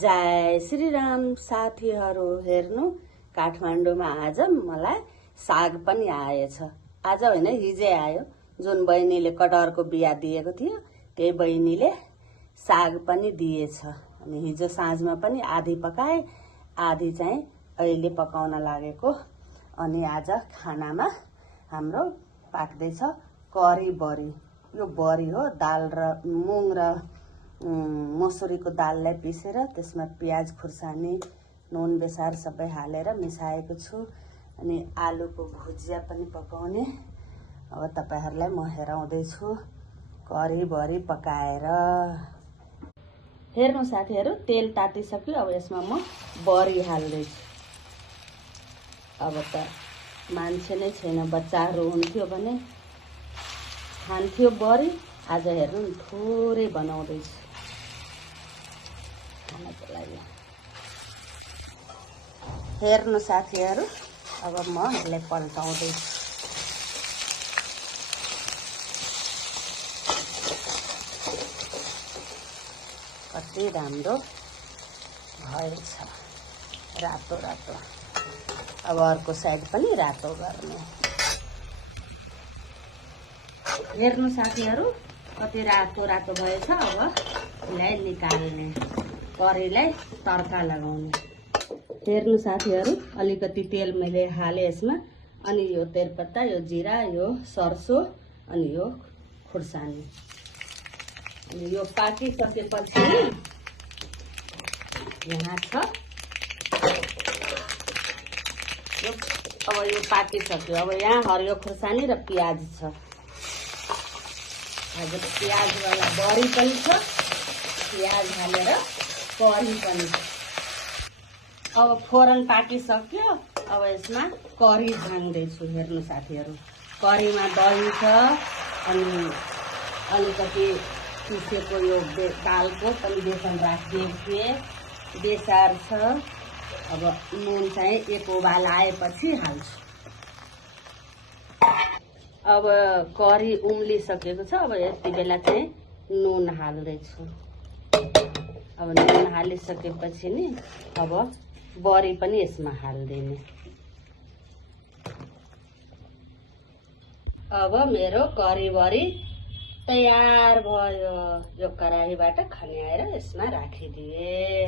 जय श्री राम साथीहरू। हेर्नु, काठमाडौँमा आज मलाई साग पनि आएछ। आज होइन, हिजै आयो। जुन बहिनीले कटहरको बिहा दिएको थियो त्यही बहिनीले साग पनि दिएछ। अनि हिजो साँझमा पनि आधी पकाए, आधी चाहिँ अहिले पकाउन लागेको। अनि आज खानामा हाम्रो पाक्दैछ करी बरी। यो बरी हो, दाल र मुङ र मसुरीको दाललाई पिसेर त्यसमा प्याज खुर्सानी नुन बेसार सबै हालेर मिसाएको छु। अनि आलुको भुजिया पनि पकाउने। अब तपाईहरुलाई म हेराउँदैछु करी बरी पकाएर। हेर्नु साथीहरु, तेल तातिसक्यो। अब यसमा म बरी हाल्दैछु। अब त मान्छे नै छैन, बच्चाहरु हुन्थ्यो भने खान्थ्यो बरी। आज हेर्नु न, थोरै बनाउँदैछु खानाको लागि। हेर्नु साथीहरु, अब म यसलाई पल्टाउँदैछु। कति राम्रो भएछ, रातो रातो। अब अर्को साइड पनि रातो गर्ने। हेर्नु साथीहरु, कति रातो रातो भएछ। अब यसलाई निकाल्ने, करीलाई तड्का लगाउने। हेर्नु साथीहरु, अलिकति तेल मैले हाले यसमा। अनि यो तेजपत्ता, यो जिरा, यो सर्सो, अनि यो खुर्सानी। अनि यो पाकिसकेपछि यहाँ छ यो। अब यो पाकिसक्यो। अब यहाँ हरियो खुर्सानी र प्याज छ। आज प्याज वाला बरी पनि छ, प्याज हालेर करी पनि छ। अब फोरन पाकिसक्यो। अब यसमा करी झान्दैछु। हेर्नु साथीहरु, करीमा दही छ, अनि अलिकति पिसेको यो दालको पनि बेसन राखिदिएको थिएँ, बेसार छ। अब नुन चाहिँ एक उबाल आएपछि हाल्छु। अब करी उम्लिसकेको छ। अब यति बेला चाहिँ नुन हाल्दैछु। अब नुन हालिसकेपछि नि अब बरी पनि यसमा हाल्दिने। अब मेरो करी बरी तयार भयो। यो कराहीबाट खन्याएर यसमा राखिदिए।